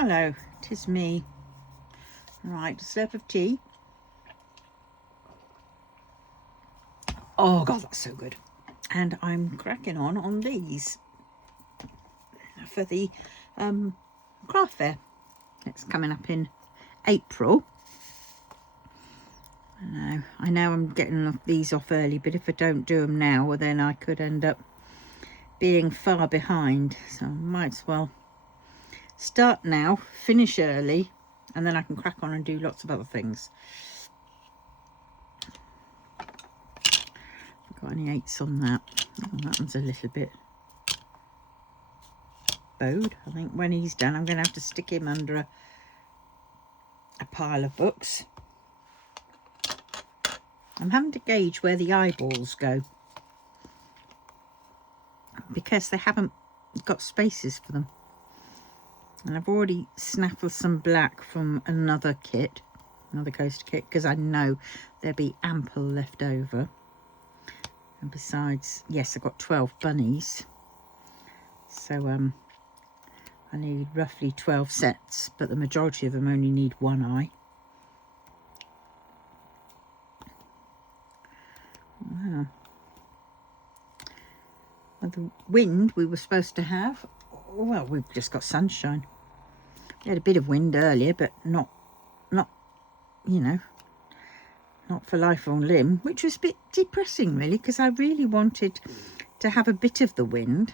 Hello, 'tis me. Right, a slurp of tea. Oh God, that's so good. And I'm cracking on these for the craft fair. It's coming up in April. I know I'm getting these off early, but if I don't do them now, well, then I could end up being far behind. So I might as well start now, finish early, and then I can crack on and do lots of other things. Got any 8s on that? Oh, that one's a little bit bowed. I think when he's done, I'm going to have to stick him under a pile of books. I'm having to gauge where the eyeballs go because they haven't got spaces for them. And I've already snaffled some black from another kit, another coaster kit, because I know there'll be ample left over. And besides, yes, I've got 12 bunnies. So I need roughly 12 sets, but the majority of them only need one eye. Wow. Well, the wind we were supposed to have, well, we've just got sunshine. We had a bit of wind earlier, but not you know, not for life or limb, which was a bit depressing really, because I really wanted to have a bit of the wind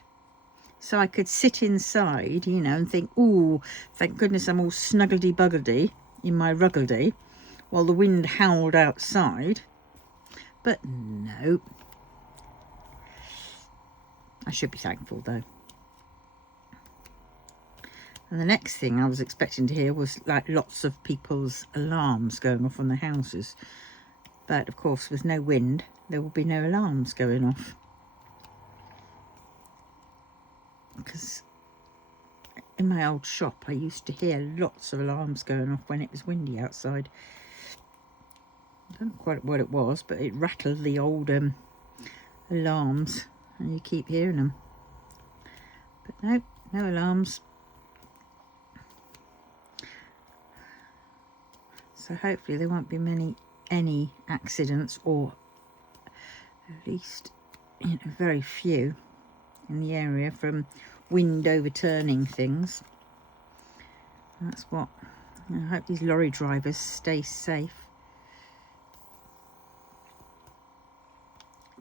so I could sit inside, you know, and think, ooh, thank goodness I'm all snuggledy-buggledy in my ruggledy while the wind howled outside. But no. I should be thankful though. And the next thing I was expecting to hear was like lots of people's alarms going off on the houses. But of course, with no wind, there will be no alarms going off. Because in my old shop, I used to hear lots of alarms going off when it was windy outside. I don't know quite what it was, but it rattled the old alarms, and you keep hearing them. But no alarms. So hopefully there won't be any accidents, or at least, you know, very few in the area from wind overturning things. That's what I hope. These lorry drivers stay safe,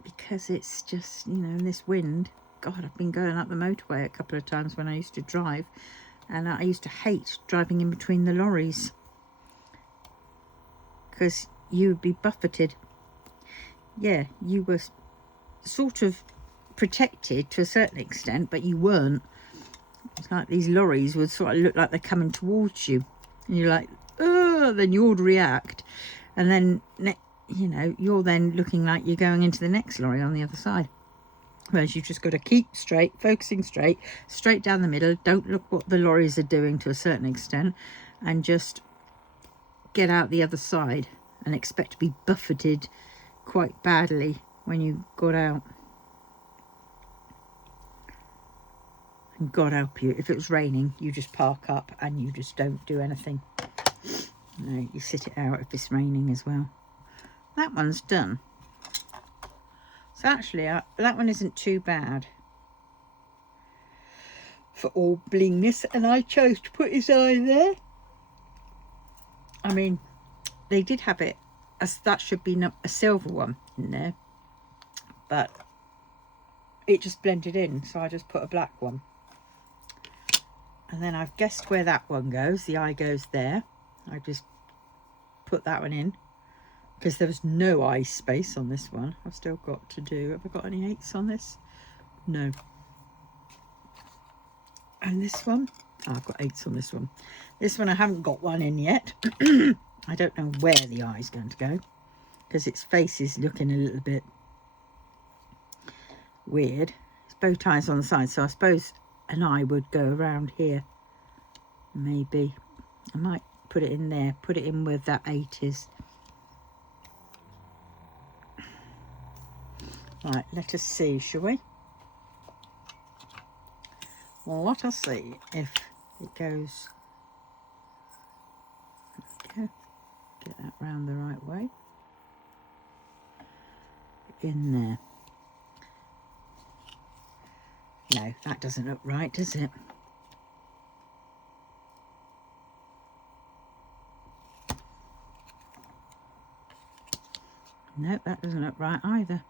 because it's just, you know, in this wind, God, I've been going up the motorway a couple of times when I used to drive, and I used to hate driving in between the lorries because you would be buffeted. Yeah, you were sort of protected to a certain extent, but you weren't. It's like these lorries would sort of look like they're coming towards you, and you're like, oh, then you would react, and then you know, you're then looking like you're going into the next lorry on the other side. Whereas you've just got to keep straight, focusing straight down the middle. Don't look what the lorries are doing to a certain extent, and just get out the other side and expect to be buffeted quite badly when you got out. And God help you, if it was raining, you just park up and you just don't do anything. No, you sit it out if it's raining as well. That one's done. So actually, that one isn't too bad for all blingness, and I chose to put his eye there. I mean, they did have it as that should be a silver one in there, but it just blended in, so I just put a black one. And then I've guessed where that one goes. The eye goes there. I just put that one in because there was no eye space on this one. I've still got to do, have I got any 8s on this? No. And this one, oh, I've got 8s on this one. This one I haven't got one in yet. I don't know where the eye's going to go because its face is looking a little bit weird. Its bow tie's on the side, so I suppose an eye would go around here. Maybe. I might put it in there, put it in where that 8 is. Right, let us see, shall we? Well, let us see if it goes Get that round the right way. In there. No, that doesn't look right, does it? Nope, that doesn't look right either.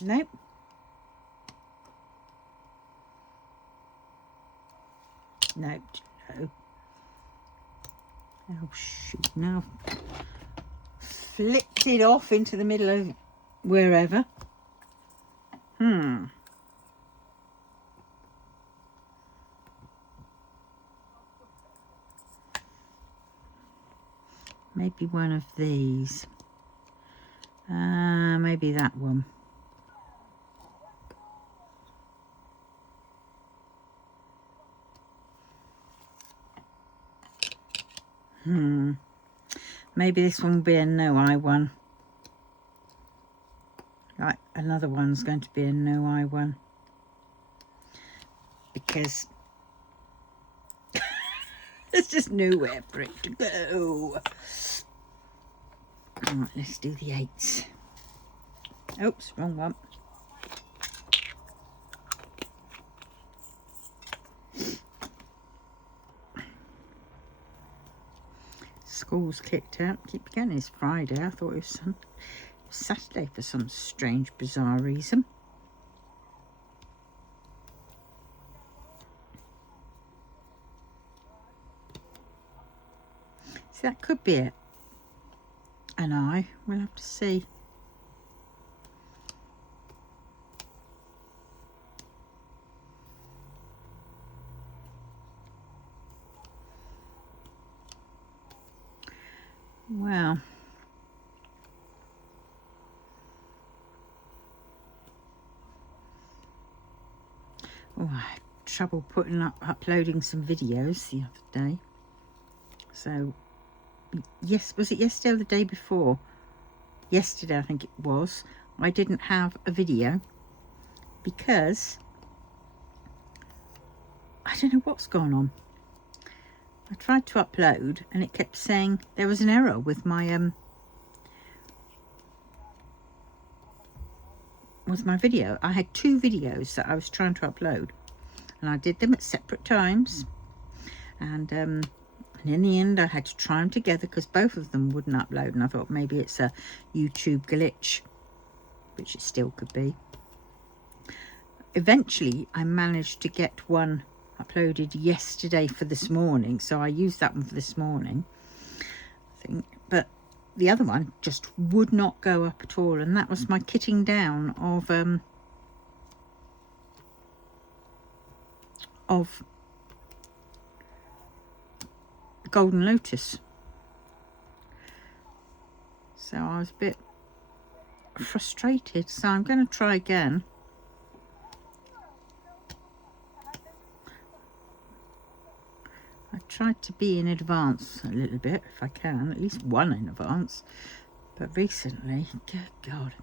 Nope. Nope. No. Oh shoot, now flipped it off into the middle of wherever. Maybe one of these. Maybe that one. Maybe this one will be a no-eye one. Right, another one's going to be a no-eye one. Because there's just nowhere for it to go. Right, let's do the 8s. Oops, wrong one. School's kicked out. Keep forgetting it's Friday. I thought it was Saturday for some strange, bizarre reason. So that could be it. An eye. We'll have to see. Well, oh, I had trouble uploading some videos the other day. So, yes, was it yesterday or the day before? Yesterday, I think it was. I didn't have a video because I don't know what's gone on. I tried to upload and it kept saying there was an error with my video. I had 2 videos that I was trying to upload and I did them at separate times, and in the end I had to try them together because both of them wouldn't upload, and I thought maybe it's a YouTube glitch, which it still could be. Eventually I managed to get one uploaded yesterday for this morning, so I used that one for this morning, I think, but the other one just would not go up at all, and that was my kitting down of Golden Lotus. So I was a bit frustrated, so I'm going to try again. I tried to be in advance a little bit, if I can, at least one in advance. But recently, good God,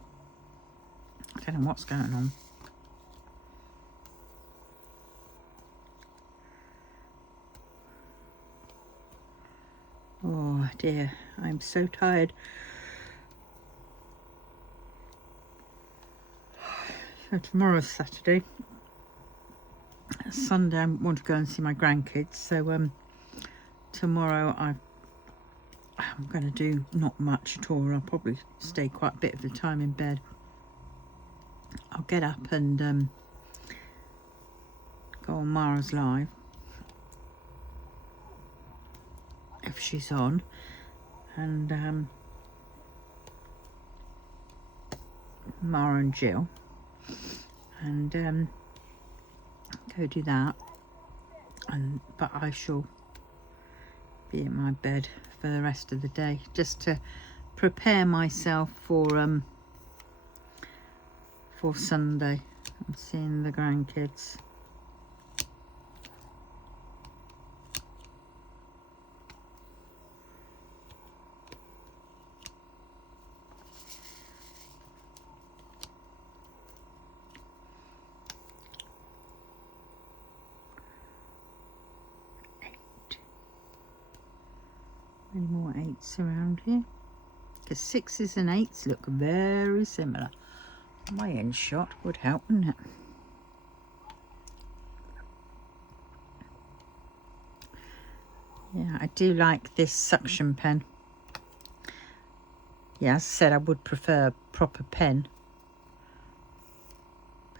I don't know what's going on. Oh dear, I'm so tired. So tomorrow's Saturday. Sunday I want to go and see my grandkids, so tomorrow I'm going to do not much at all. I'll probably stay quite a bit of the time in bed. I'll get up and go on Mara's live if she's on, and Mara and Jill, and go do that, but I shall be in my bed for the rest of the day just to prepare myself for Sunday. I'm seeing the grandkids. Any more 8s around here? Because 6s and 8s look very similar. My end shot would help, wouldn't it? Yeah, I do like this suction pen. Yeah, as I said, I would prefer a proper pen.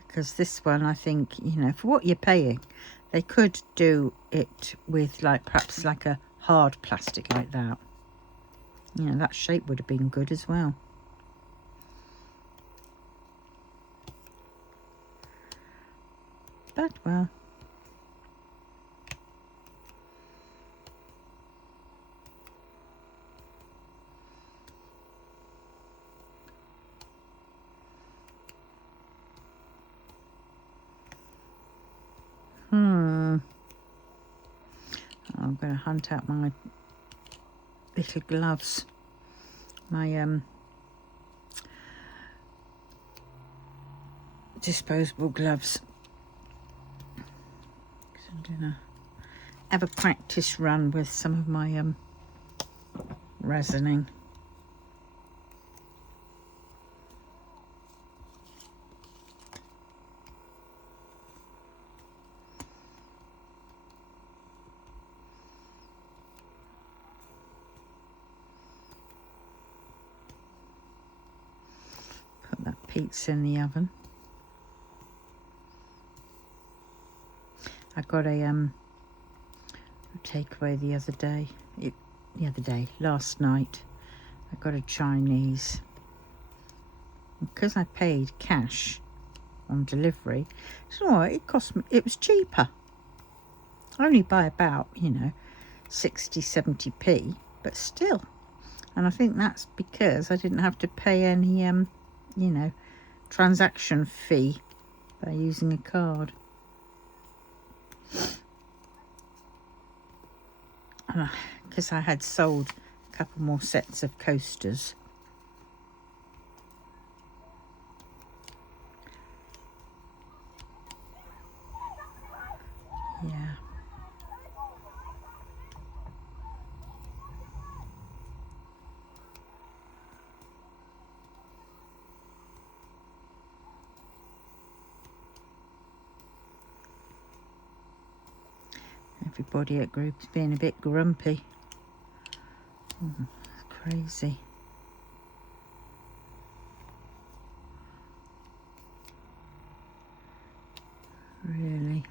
Because this one, I think, you know, for what you're paying, they could do it with like perhaps like a hard plastic like that. You know, that shape would have been good as well. But, well. I'm going to hunt out my little gloves. My disposable gloves. I'm going to have a practice run with some of my resining. Put that pizza in the oven. I got a takeaway last night. I got a Chinese. Because I paid cash on delivery, so it cost me, it was cheaper. Only by about, you know, 60-70p, but still. And I think that's because I didn't have to pay any, you know, transaction fee by using a card. Because I had sold a couple more sets of coasters. Yeah. Everybody at group is being a bit grumpy. Oh, crazy. Really.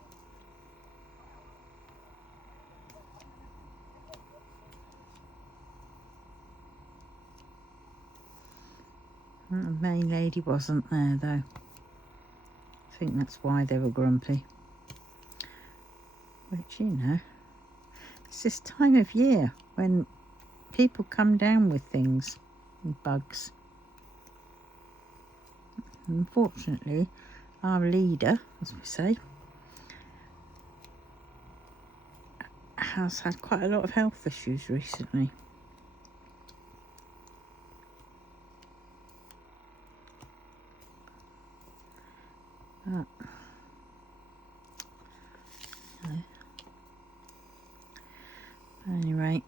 The main lady wasn't there though. I think that's why they were grumpy. Which, you know, it's this time of year when people come down with things, and bugs. Unfortunately, our leader, as we say, has had quite a lot of health issues recently. But, anyway,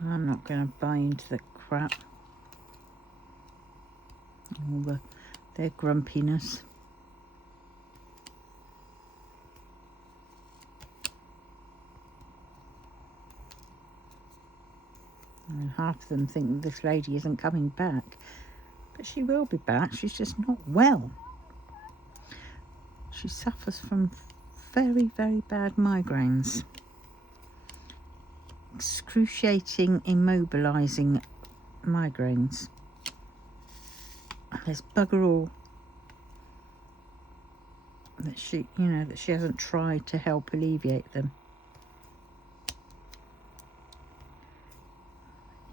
I'm not going to buy into the crap. All their grumpiness. And half of them think this lady isn't coming back. But she will be back. She's just not well. She suffers from very, very bad migraines. Excruciating, immobilising migraines. There's bugger all that she, you know, that she hasn't tried to help alleviate them.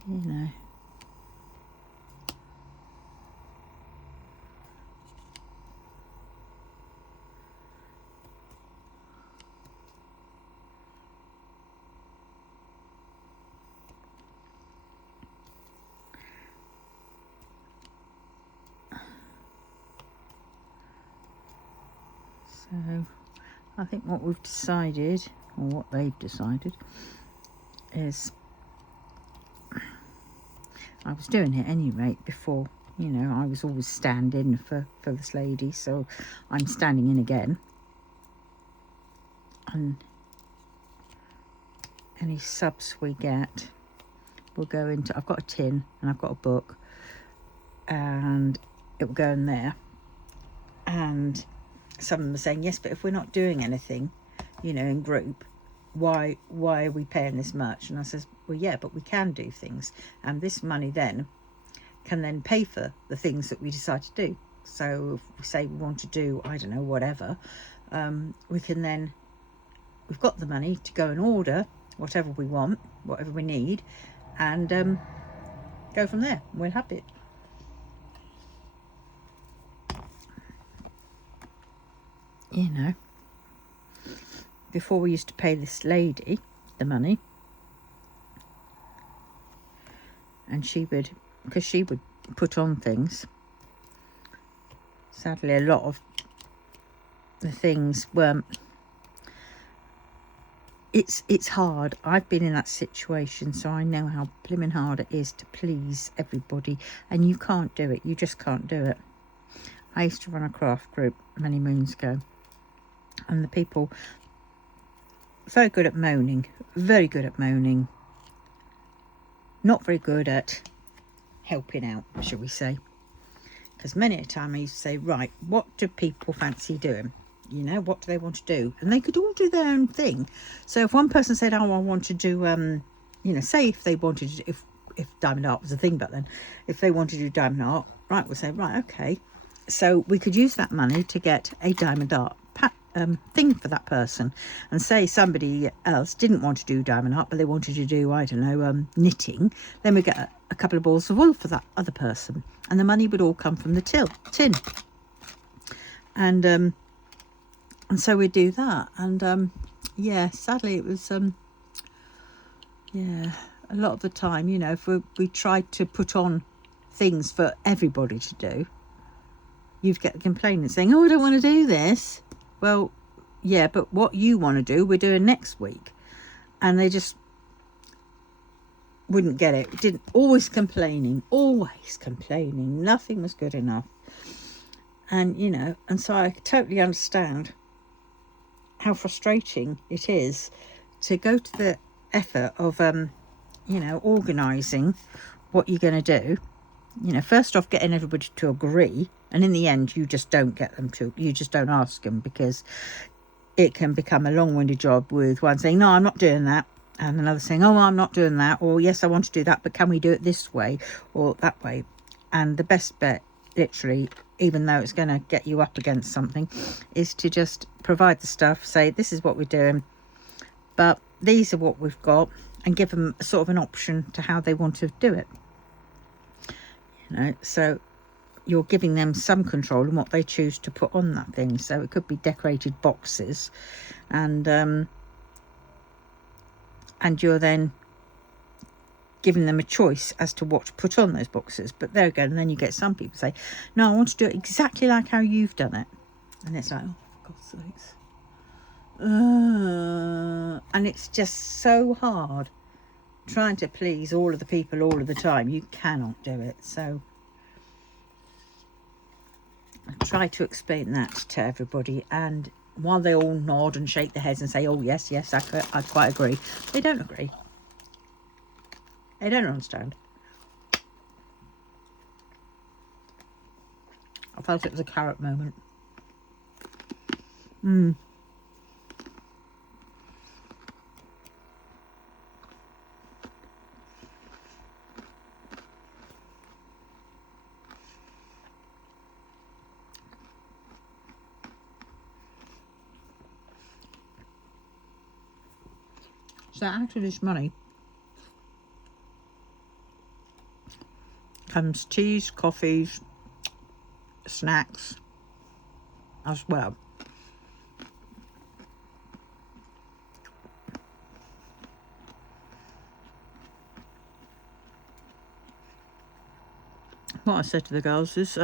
You know. So I think what we've decided, or what they've decided, is I was doing it at any rate before. You know, I was always standing for this lady, so I'm standing in again. And any subs we get will go into, I've got a tin and I've got a book, and it will go in there. And some of them are saying, yes, but if we're not doing anything, you know, in group, why are we paying this much? And I says, well, yeah, but we can do things, and this money then can then pay for the things that we decide to do. So if we say we want to do, I don't know, whatever, we can then, we've got the money to go and order whatever we want, whatever we need, and go from there. We'll have it. You know, before we used to pay this lady the money, and she would, because she would put on things. Sadly, a lot of the things weren't. It's hard. I've been in that situation, so I know how blimmin' hard it is to please everybody, and you can't do it. You just can't do it. I used to run a craft group many moons ago, and the people, very good at moaning, not very good at helping out, shall we say. Because many a time I used to say, right, what do people fancy doing? You know, what do they want to do? And they could all do their own thing. So if one person said, oh, I want to do, you know, say if they wanted to, if diamond art was a thing back then, if they wanted to do diamond art, right, we'll say, right, okay. So we could use that money to get a diamond art thing for that person. And say somebody else didn't want to do diamond art, but they wanted to do, I don't know, knitting, then we get a couple of balls of wool for that other person, and the money would all come from the tin. And so we do that. And yeah, sadly it was yeah, a lot of the time, you know, if we tried to put on things for everybody to do, you'd get complainants saying, oh, I don't want to do this. Well, yeah, but what you want to do, we're doing next week. And they just wouldn't get it. Always complaining. Nothing was good enough. And, you know, and so I totally understand how frustrating it is to go to the effort of, you know, organising what you're going to do. You know, first off, getting everybody to agree, and in the end, you just don't get them to. You just don't ask them, because it can become a long-winded job with one saying, no, I'm not doing that, and another saying, oh, I'm not doing that, or yes, I want to do that, but can we do it this way or that way? And the best bet, literally, even though it's going to get you up against something, is to just provide the stuff, say, this is what we're doing, but these are what we've got, and give them sort of an option to how they want to do it. You know, so you're giving them some control in what they choose to put on that thing. So it could be decorated boxes, and you're then giving them a choice as to what to put on those boxes. But there again, and then you get some people say, no, I want to do it exactly like how you've done it. And it's like, oh, for God's sakes. And it's just so hard trying to please all of the people all of the time. You cannot do it. So I try to explain that to everybody, and while they all nod and shake their heads and say, oh, yes, I quite agree, they don't agree. They don't understand. I felt it was a carrot moment. So out of this money comes teas, coffees, snacks as well. What I said to the girls is,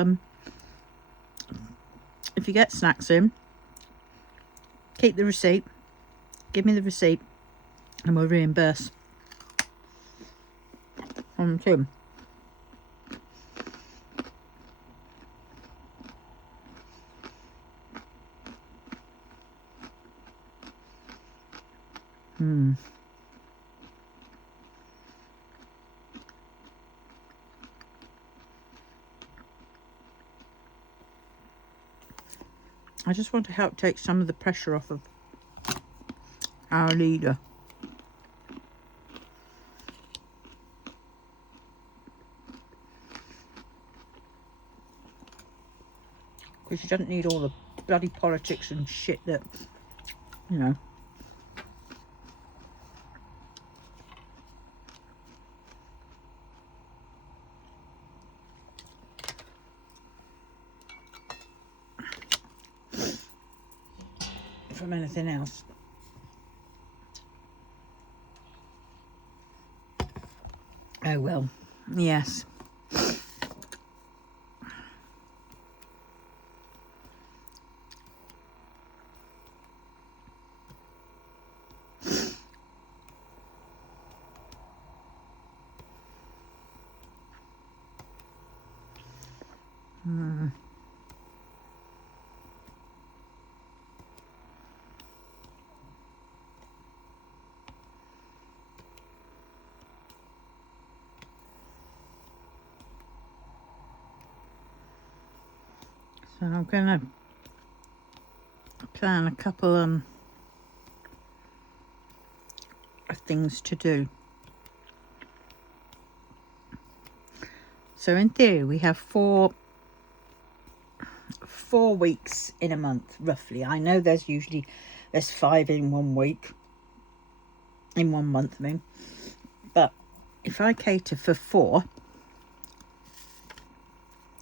if you get snacks in, keep keep the receipt. Give me the receipt and we'll reimburse on Tim. I just want to help take some of the pressure off of our leader. Because she doesn't need all the bloody politics and shit that, you know. From anything else. Oh well, yes. So I'm gonna plan a couple of things to do. So in theory we have four weeks in a month, roughly. I know there's 5 in 1 week, in 1 month, I mean. But if I cater for 4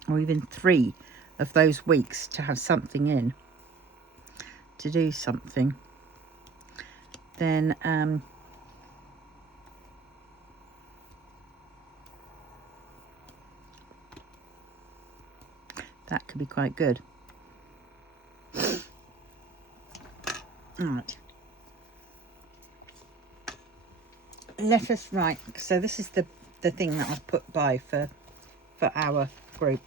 or even 3 of those weeks to have something in, to do something, then that could be quite good. Right. Let us write. So this is the thing that I've put by for our group.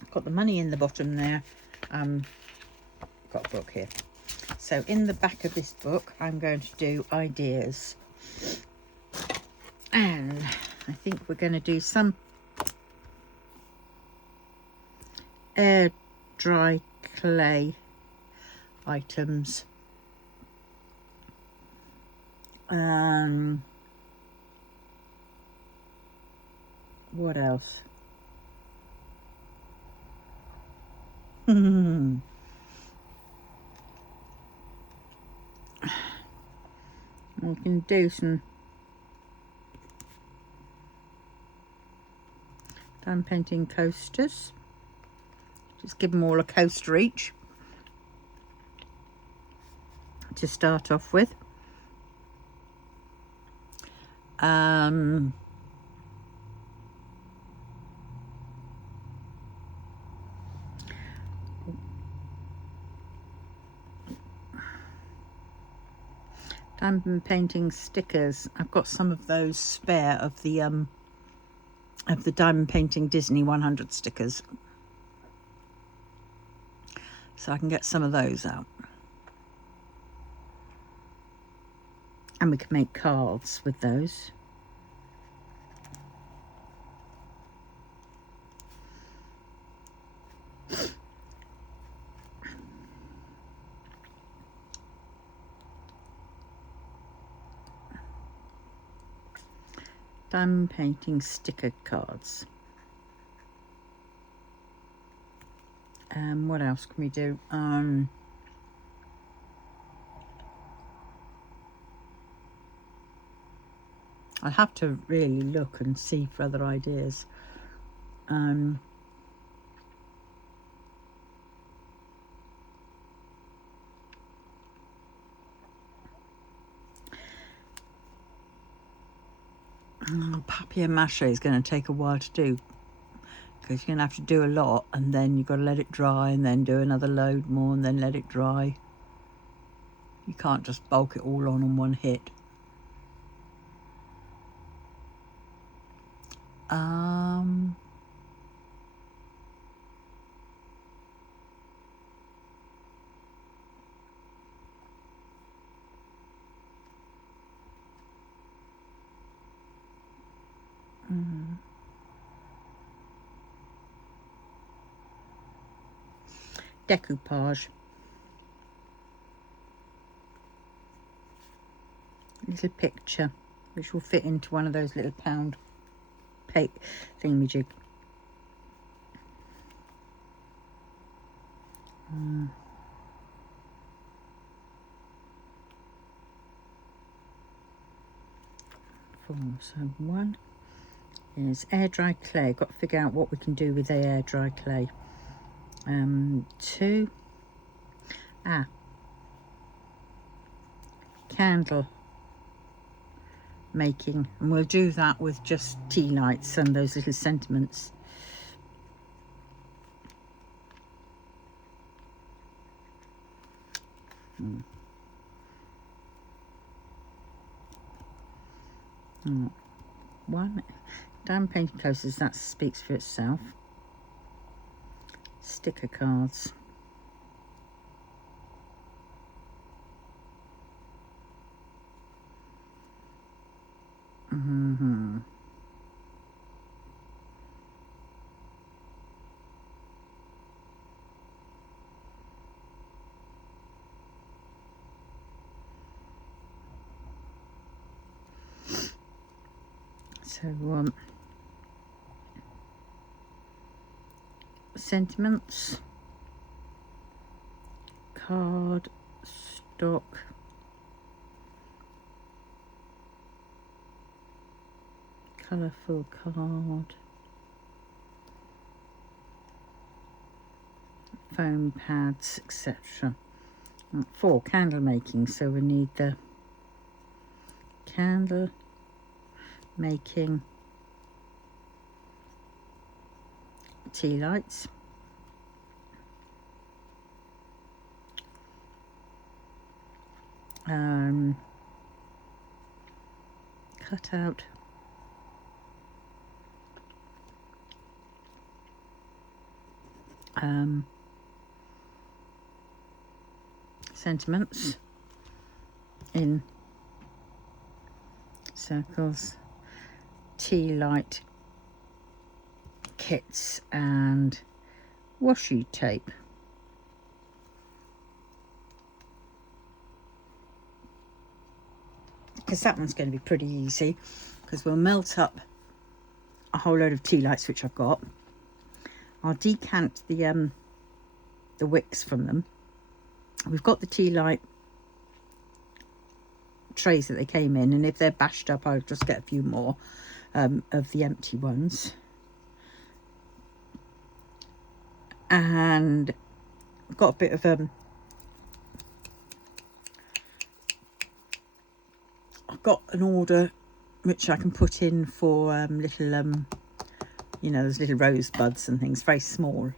I've got the money in the bottom there. Got a book here. So in the back of this book, I'm going to do ideas. And I think we're going to do some air dry clay items. What else? We can do some diamond painting coasters. Just give them all a coaster each to start off with. Diamond painting stickers. I've got some of those spare of the diamond painting Disney 100 stickers, so I can get some of those out, and we can make cards with those. Diamond painting sticker cards. What else can we do? I'll have to really look and see for other ideas. Papier-mâché is going to take a while to do, because you're going to have to do a lot, and then you've got to let it dry, and then do another load more, and then let it dry. You can't just bulk it all on one hit. Decoupage. Little picture which will fit into one of those little pound thingamajig. So one is air dry clay. Got to figure out what we can do with the air dry clay. Two, candle making, and we'll do that with just tea lights and those little sentiments. One down painted posters, that speaks for itself. Sticker cards. So sentiments, card stock, colourful card, foam pads, etc. 4, candle making, so we need the candle making tea lights, cut out sentiments in circles, tea light kits and washi tape. Because that one's going to be pretty easy, because we'll melt up a whole load of tea lights which I've got. I'll decant the wicks from them. We've got the tea light trays that they came in, and if they're bashed up I'll just get a few more of the empty ones. And I've got a bit of I've got an order which I can put in for little you know, those little rosebuds and things, very small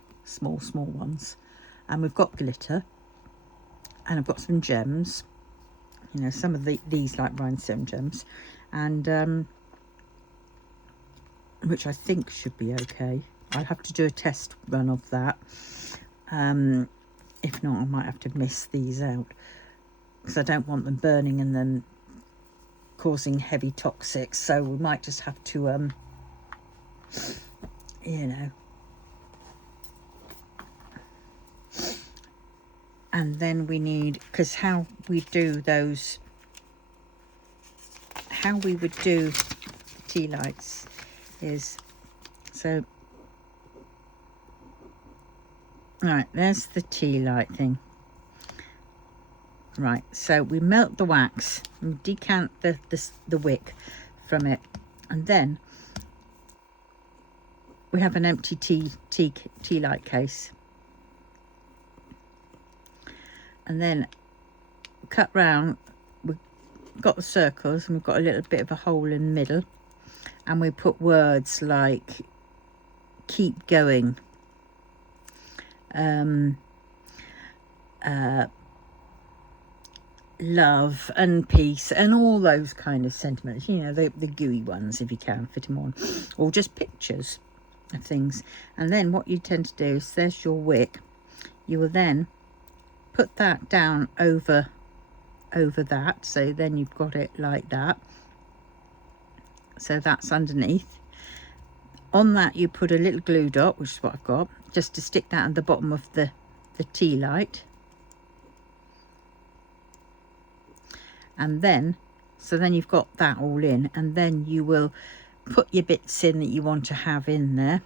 ones. And we've got glitter, and I've got some gems, you know, some of these like rhinestone gems, and which I think should be okay. I'll have to do a test run of that. If not, I might have to miss these out, because I don't want them burning and then causing heavy toxics. So we might just have to you know. And then we need, because how we do those, how we would do tea lights is, so right, there's the tea light thing. Right, so we melt the wax and decant the wick from it, and then we have an empty tea light case, and then cut round. We've got the circles, and we've got a little bit of a hole in the middle, and we put words like "keep going," love and peace and all those kind of sentiments, you know, the gooey ones if you can fit them on, or just pictures of things. And then what you tend to do is, there's your wick, you will then put that down over that, so then you've got it like that, so that's underneath. On that you put a little glue dot, which is what I've got, just to stick that at the bottom of the tea light. And then, so then you've got that all in, and then you will put your bits in that you want to have in there,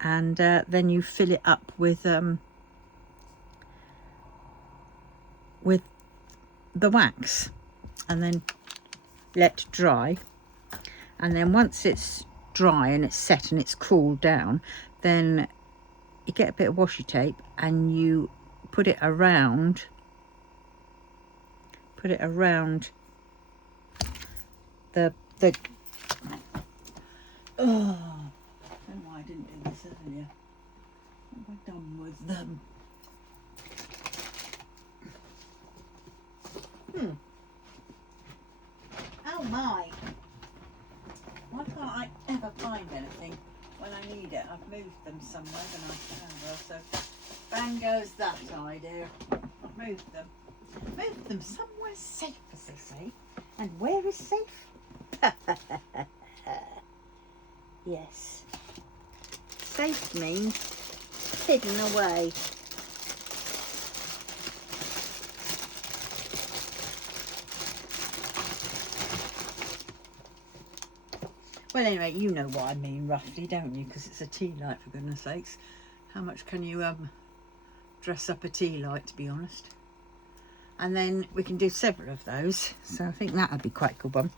and then you fill it up with the wax, and then let dry. And then once it's dry and it's set and it's cooled down, then you get a bit of washi tape and you put it around the oh, I don't know why I didn't do this earlier. What have I done with them? Oh my, why can't I ever find anything when I need it? I've moved them somewhere and I found them, so bang goes that idea. I've moved them. Move them somewhere safe, as they say. And where is safe? Yes. Safe means hidden away. Well, anyway, you know what I mean roughly, don't you? Because it's a tea light, for goodness sakes. How much can you dress up a tea light, to be honest? And then we can do several of those, so I think that would be quite a good one.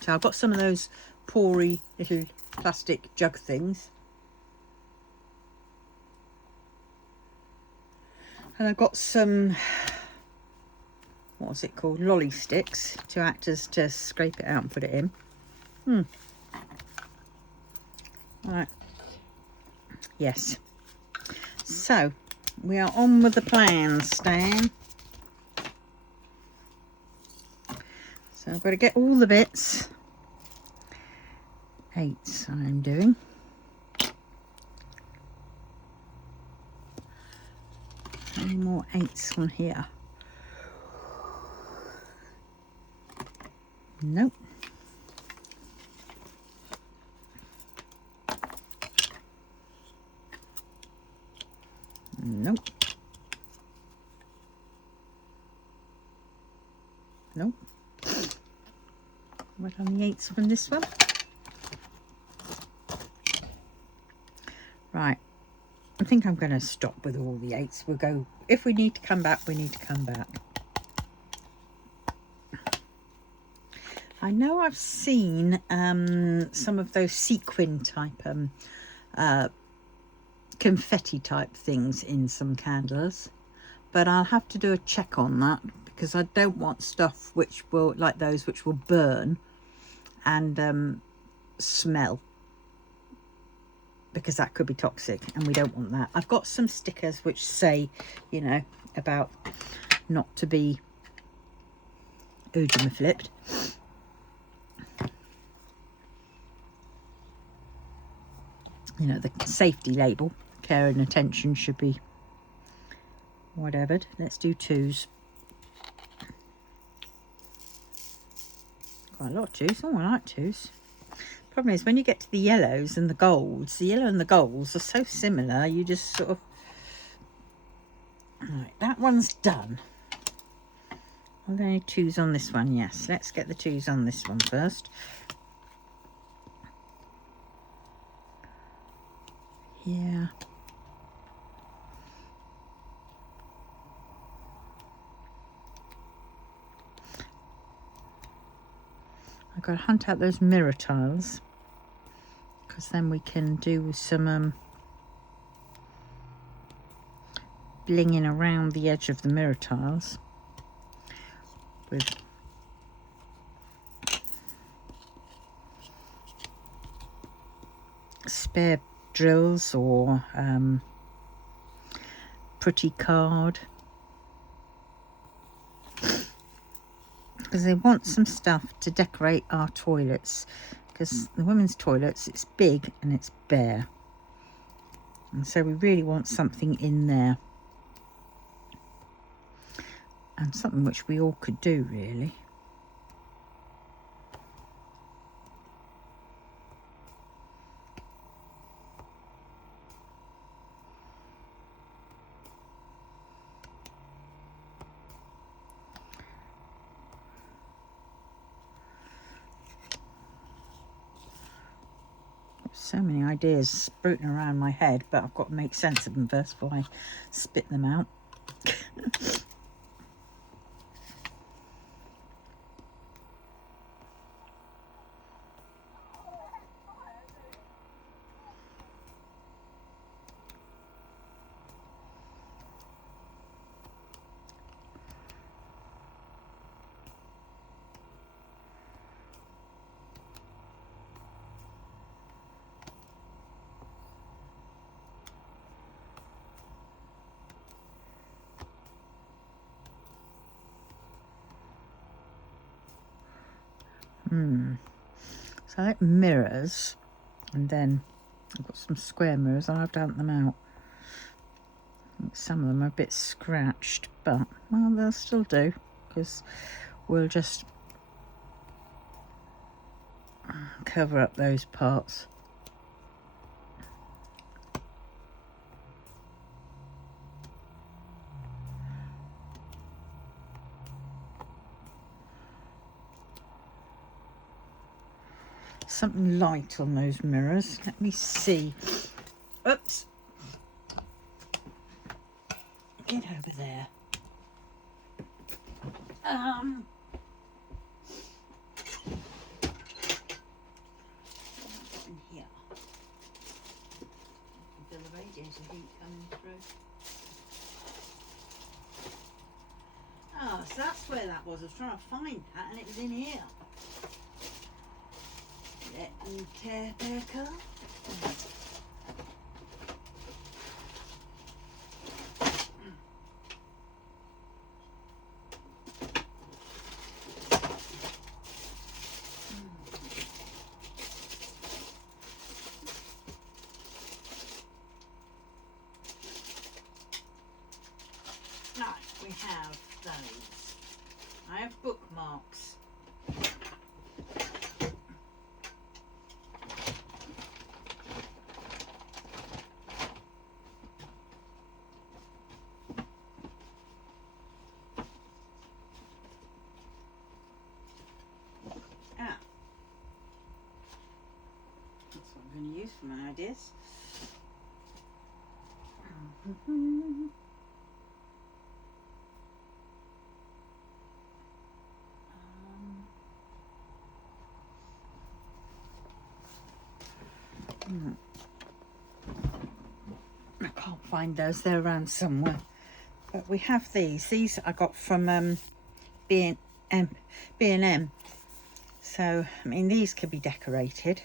So I've got some of those pory little plastic jug things, and I've got some, what was it called, lolly sticks to act as, to scrape it out and put it in. Right, yes, so we are on with the plan, Stan. So I've got to get all the bits. 8s I'm doing. Any more 8s on here? Nope. Nope. Nope. What on the 8s from this one? Right. I think I'm going to stop with all the 8s. We'll go, if we need to come back, we need to come back. I know I've seen some of those sequin type confetti type things in some candles, but I'll have to do a check on that, because I don't want stuff which will, like those, which will burn and smell, because that could be toxic and we don't want that. I've got some stickers which say, you know, about not to be flipped. You know, the safety label, care and attention should be whatever. Let's do 2s. Quite a lot of 2s. Oh, I like 2s. Problem is, when you get to the yellows and the golds, the yellow and the golds are so similar, you just sort of... Right, that one's done. Are there any 2s on this one? Yes, let's get the 2s on this one first. Yeah. I've got to hunt out those mirror tiles, because then we can do some blinging around the edge of the mirror tiles with spare drills or pretty card. Because they want some stuff to decorate our toilets. Because the women's toilets, it's big and it's bare. And so we really want something in there. And something which we all could do, really. So many ideas sprouting around my head, but I've got to make sense of them first before I spit them out. So I like mirrors, and then I've got some square mirrors. I'll have to hunt them out. Some of them are a bit scratched, but well, they'll still do, because we'll just cover up those parts. Something light on those mirrors. Let me see. Oops. Get over there. In here. Feel the radiator heat coming through. Ah, so that's where that was. I was trying to find that, and it was in here. Let me tear back up. Right, we have those. I have bookmarks. Use for my ideas. I can't find those, they're around somewhere. But we have these. These I got from B&M. So, I mean, these could be decorated.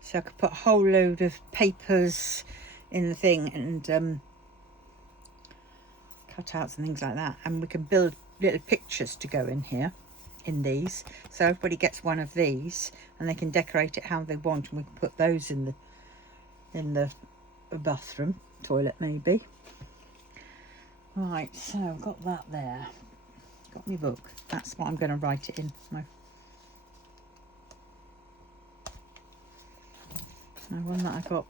So I could put a whole load of papers in the thing and cutouts and things like that, and we can build little pictures to go in here, in these. So everybody gets one of these, and they can decorate it how they want, and we can put those in the bathroom, toilet maybe. Right, so I've got that there. Got my book. That's what I'm going to write it in. My one that I got.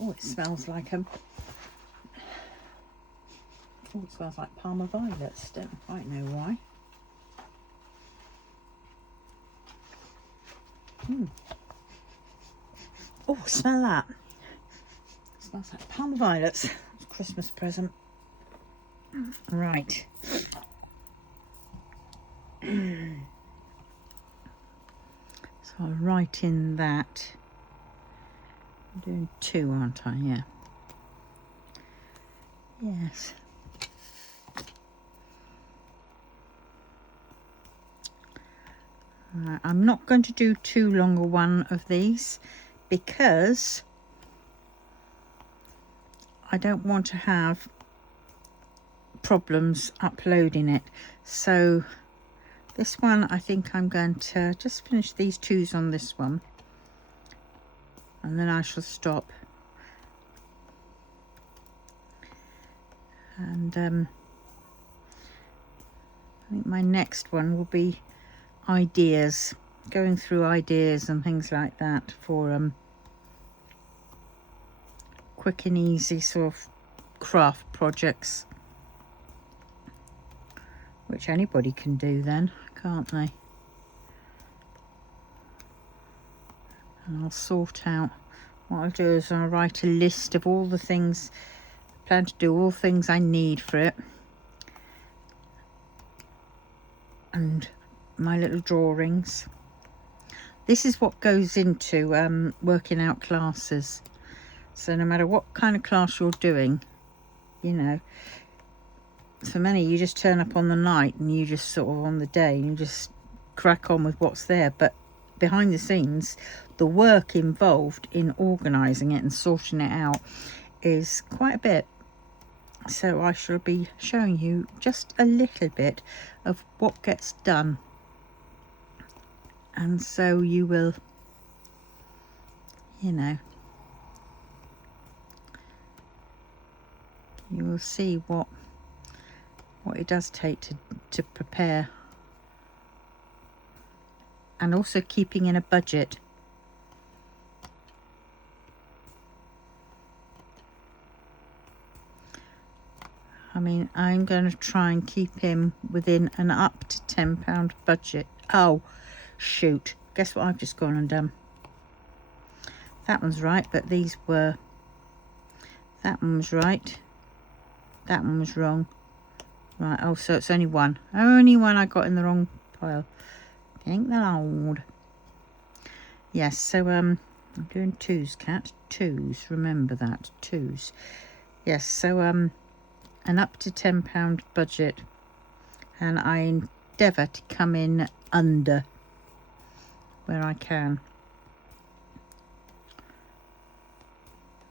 Oh, it smells like oh, it smells like Parma violets. Don't quite know why. Oh, smell that. It smells like Parma violets. It's a Christmas present. Right. So I'll write in that. I'm doing 2, aren't I? Yeah. Yes. I'm not going to do too long a one of these, because I don't want to have problems uploading it. So this one, I think I'm going to just finish these twos on this one, and then I shall stop. And I think my next one will be ideas, going through ideas and things like that for quick and easy sort of craft projects, which anybody can do then, can't they? And I'll sort out, what I'll do is I'll write a list of all the things, plan to do all things I need for it, and my little drawings. This is what goes into working out classes. So no matter what kind of class you're doing, you know, for many you just turn up on the night and you just sort of on the day and you just crack on with what's there, but behind the scenes the work involved in organising it and sorting it out is quite a bit. So I shall be showing you just a little bit of what gets done, and so you will, you know, you will see what it does take to prepare, and also keeping in a budget. I mean, I'm going to try and keep him within an up to £10 budget. Oh, shoot. Guess what I've just gone and done? That one's right, but these were... That one was right. That one was wrong. Right, oh, so it's only one. Only one I got in the wrong pile. Thank the Lord. Yes, so, I'm doing twos, cat. Twos, remember that. Twos. Yes, so, an up to £10 budget, and I endeavour to come in under where I can.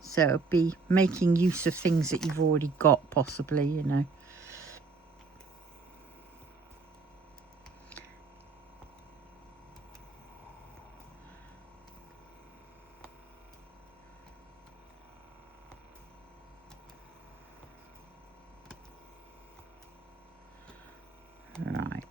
So be making use of things that you've already got, possibly, you know. Right.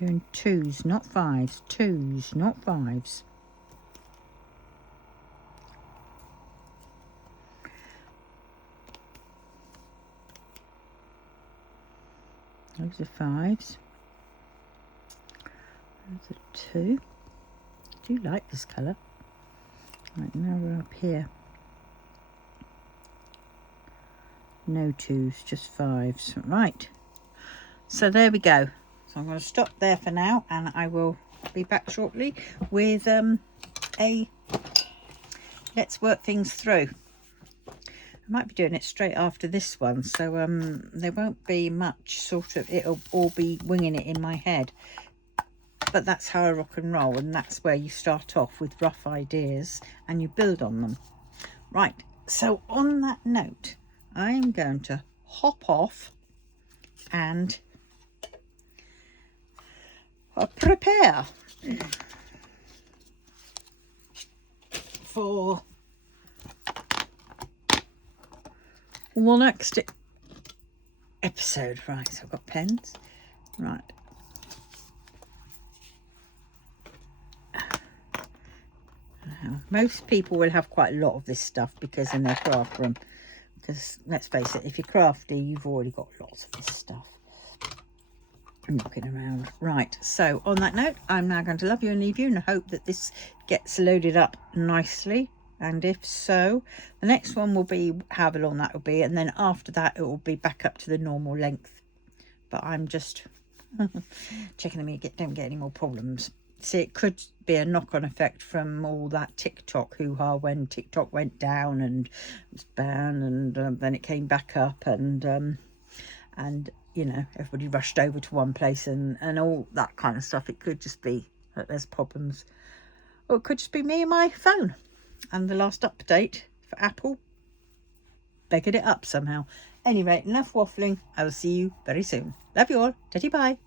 Doing twos, not fives. Twos, not fives. Those are fives. Those are two. I do like this colour. Right, now we're up here. No twos, just fives. Right. So there we go. So I'm going to stop there for now, and I will be back shortly with a let's work things through. I might be doing it straight after this one, so there won't be much sort of, it'll all be winging it in my head. But that's how I rock and roll, and that's where you start off with rough ideas and you build on them. Right, so on that note, I'm going to hop off and prepare for the next episode. Right, so I've got pens. Right. Now, most people will have quite a lot of this stuff because in their craft room. Because let's face it, if you're crafty, you've already got lots of this stuff knocking around. Right, so on that note, I'm now going to love you and leave you, and hope that this gets loaded up nicely. And if so, the next one will be however long that will be, and then after that it will be back up to the normal length. But I'm just checking them, don't get any more problems. see, it could be a knock-on effect from all that TikTok hoo-ha when TikTok went down and was banned, and then it came back up, and you know, everybody rushed over to one place and all that kind of stuff. It could just be that there's problems, or it could just be me and my phone, and the last update for Apple beggared it up somehow. Anyway, enough waffling. I will see you very soon. Love you all. Tatty bye.